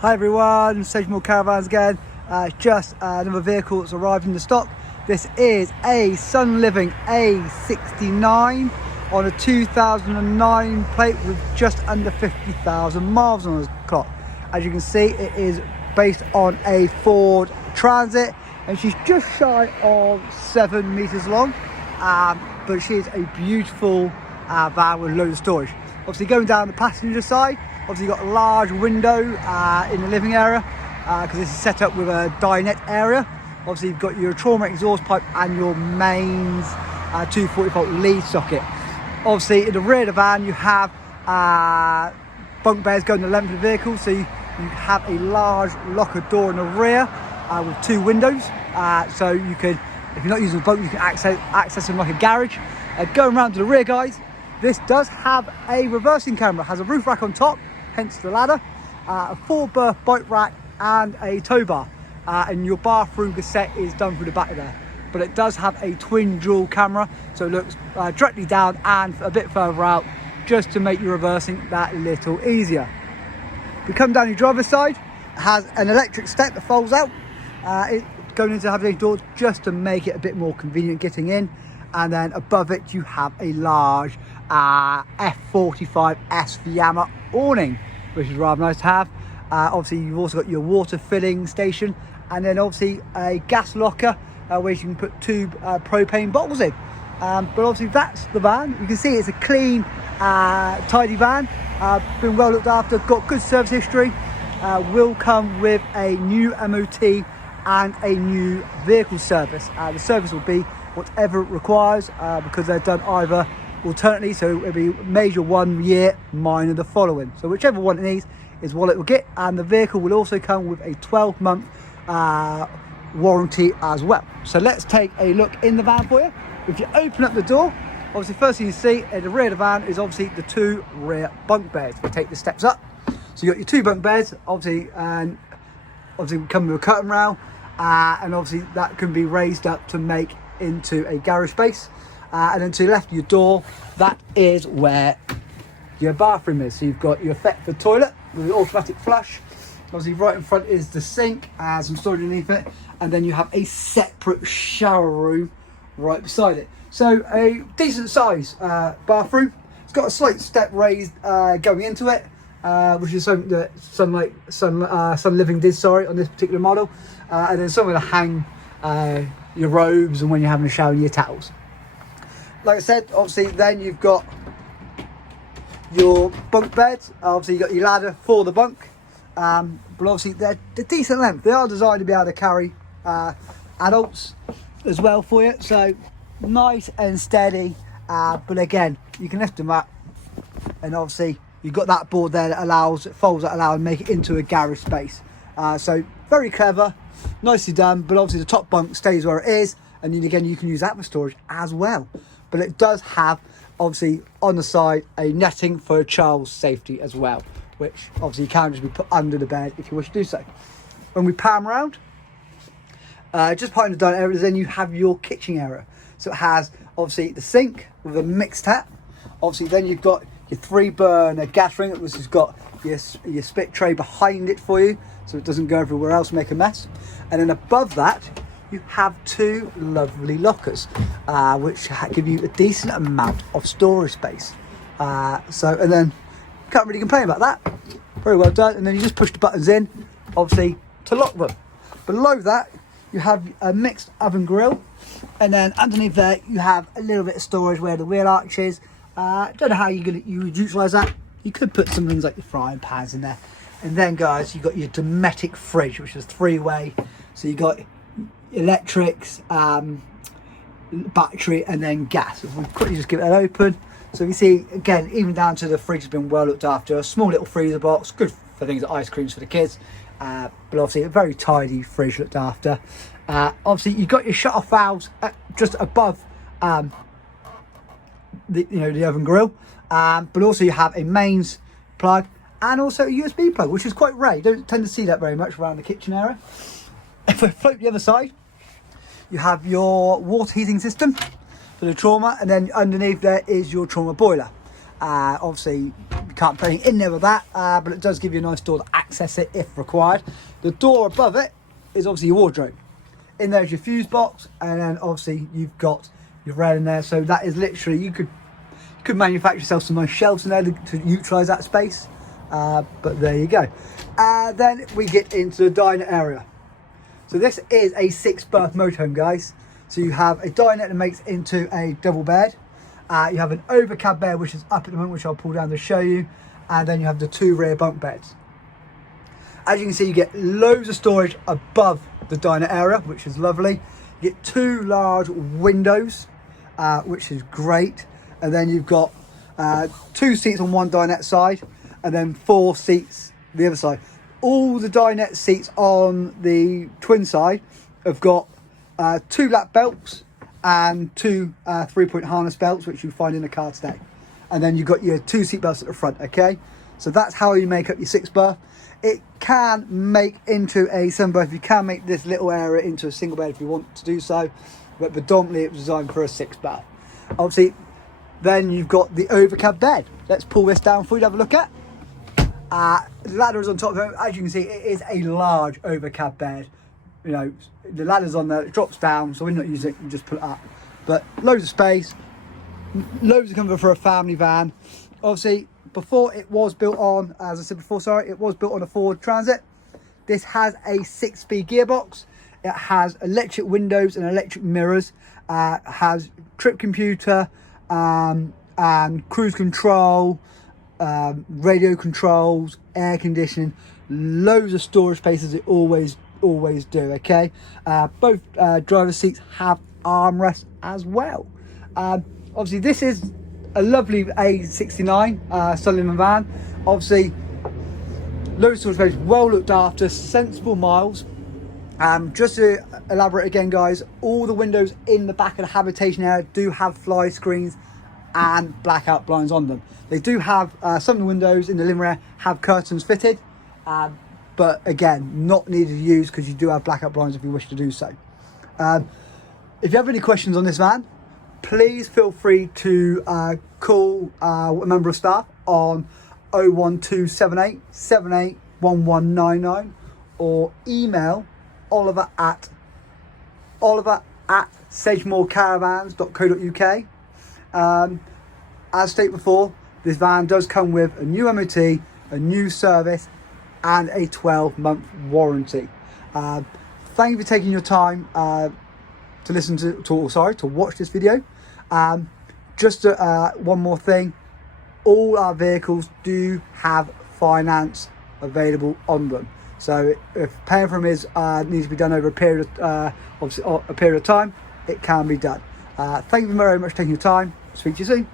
Hi everyone, Sedgemoor Caravans again. Just another vehicle that's arrived in the stock. This is a Sun Living A69 on a 2009 plate with just under 50,000 miles on the clock. As you can see, it is based on a Ford Transit and she's just shy of 7 meters long, but she is a beautiful van with loads of storage. Obviously going down the passenger side, obviously you've got a large window in the living area because this is set up with a dinette area. Obviously you've got your trauma exhaust pipe and your mains 240 volt lead socket. Obviously in the rear of the van you have bunk beds going the length of the vehicle, so you have a large locker door in the rear with 2 windows, so you can, if you're not using the bunk, you can access them like a garage. Going around to the rear, guys, this does have a reversing camera. It has a roof rack on top, hence the ladder, a 4-berth bike rack and a tow bar, and your bathroom cassette is done through the back of there. But it does have a twin dual camera, so it looks directly down and a bit further out, just to make your reversing that little easier. If we come down your driver's side, it has an electric step that folds out, going into having doors just to make it a bit more convenient getting in. And then above it you have a large F45 Fiamma awning, which is rather nice to have. Obviously you've also got your water filling station, and then obviously a gas locker where you can put 2 propane bottles in. But obviously that's the van. You can see it's a clean, tidy van, been well looked after, got good service history, will come with a new MOT and a new vehicle service. The service will be whatever it requires, because they're done either alternately, so it'll be major 1 year, minor the following. So whichever one it needs is what it will get, and the vehicle will also come with a 12-month warranty as well. So let's take a look in the van for you. If you open up the door, obviously first thing you see at the rear of the van is obviously the 2 rear bunk beds. We take the steps up, so you got your 2 bunk beds, obviously, and obviously come with a curtain rail, and obviously that can be raised up to make into a garage space, and then to the left of your door, that is where your bathroom is. So you've got your Thetford toilet with an automatic flush. Obviously right in front is the sink, some storage underneath it, and then you have a separate shower room right beside it. So a decent size bathroom. It's got a slight step raised going into it, which is something that Sun Living did, on this particular model, and then somewhere to hang your robes and when you're having a shower, your towels. Like I said, obviously then you've got your bunk beds. Obviously you've got your ladder for the bunk, but obviously they're decent length. They are designed to be able to carry adults as well for you, so nice and steady, but again you can lift them up, and obviously you've got that board there that folds that allow and make it into a garage space. So very clever, nicely done, but obviously the top bunk stays where it is, and then again you can use that for storage as well. But it does have obviously on the side a netting for a child's safety as well, which obviously can just be put under the bed if you wish to do so. When we pan around, just behind the dining area, then you have your kitchen area. So it has obviously the sink with a mixed tap. Obviously then you've got your 3-burner gas ring, which has got your spit tray behind it for you, so it doesn't go everywhere else and make a mess. And then above that you have 2 lovely lockers, which give you a decent amount of storage space. And then can't really complain about that. Very well done. And then you just push the buttons in, obviously, to lock them. Below that you have a mixed oven grill, and then underneath there you have a little bit of storage where the wheel arch is. Don't know how you would utilise that. You could put some things like your frying pans in there. And then guys, you've got your Dometic fridge, which is 3-way. So you've got electrics, battery, and then gas. If we quickly just give it an open, so you see again, even down to the fridge has been well looked after. A small little freezer box, good for things like ice creams for the kids, but obviously a very tidy fridge looked after. Obviously you've got your shut-off valves just above the oven grill, but also you have a mains plug and also a USB plug, which is quite rare. You don't tend to see that very much around the kitchen area. If I float the other side, you have your water heating system for the trauma, and then underneath there is your trauma boiler. Obviously can't put anything in there with that, but it does give you a nice door to access it if required. The door above it is obviously your wardrobe. In there's your fuse box, and then obviously you've got your rail in there. So that is literally, you could manufacture yourself some nice shelves in there to utilise that space. But there you go. Then we get into the diner area. So this is a 6-berth motorhome, guys. So you have a dinette that makes into a double bed. You have an overcab bed, which is up at the moment, which I'll pull down to show you. And then you have the 2 rear bunk beds. As you can see, you get loads of storage above the diner area, which is lovely. You get 2 large windows, which is great. And then you've got 2 seats on one dinette side, and then 4 seats the other side. All the dinette seats on the twin side have got 2 lap belts and 2 3-point harness belts, which you find in the car today. And then you've got your 2 seat belts at the front, okay? So that's how you make up your 6-berth. It can make into a 7-berth. You can make this little area into a single bed if you want to do so, but predominantly it was designed for a 6-berth. Obviously, then you've got the overcab bed. Let's pull this down for you to have a look at. The ladder is on top of it. As you can see, it is a large overcab bed. You know, the ladder's on there, it drops down, so we're not using it, you just pull it up. But loads of space, loads of comfort for a family van. Obviously, before it was built on, as I said before, sorry, it was built on a Ford Transit. This has a 6-speed gearbox. It has electric windows and electric mirrors. Has trip computer and cruise control, radio controls, air conditioning, loads of storage spaces. It always do. Okay, both driver seats have armrests as well. Obviously, this is a lovely A69 Sullivan van. Obviously, loads of storage space, well looked after, sensible miles. Just to elaborate again, guys, all the windows in the back of the habitation area do have fly screens and blackout blinds on them. They do have some of the windows in the living area have curtains fitted, but again, not needed to use because you do have blackout blinds if you wish to do so. If you have any questions on this van, please feel free to call a member of staff on 01278 781199 or email Oliver at sedgemoorcaravans.co.uk. As stated before, this van does come with a new MOT, a new service, and a 12-month warranty. Thank you for taking your time to listen to watch this video. Just one more thing, all our vehicles do have finance available on them. So if paying for them needs to be done over a period of time, it can be done. Thank you very much for taking your time. Speak to you soon.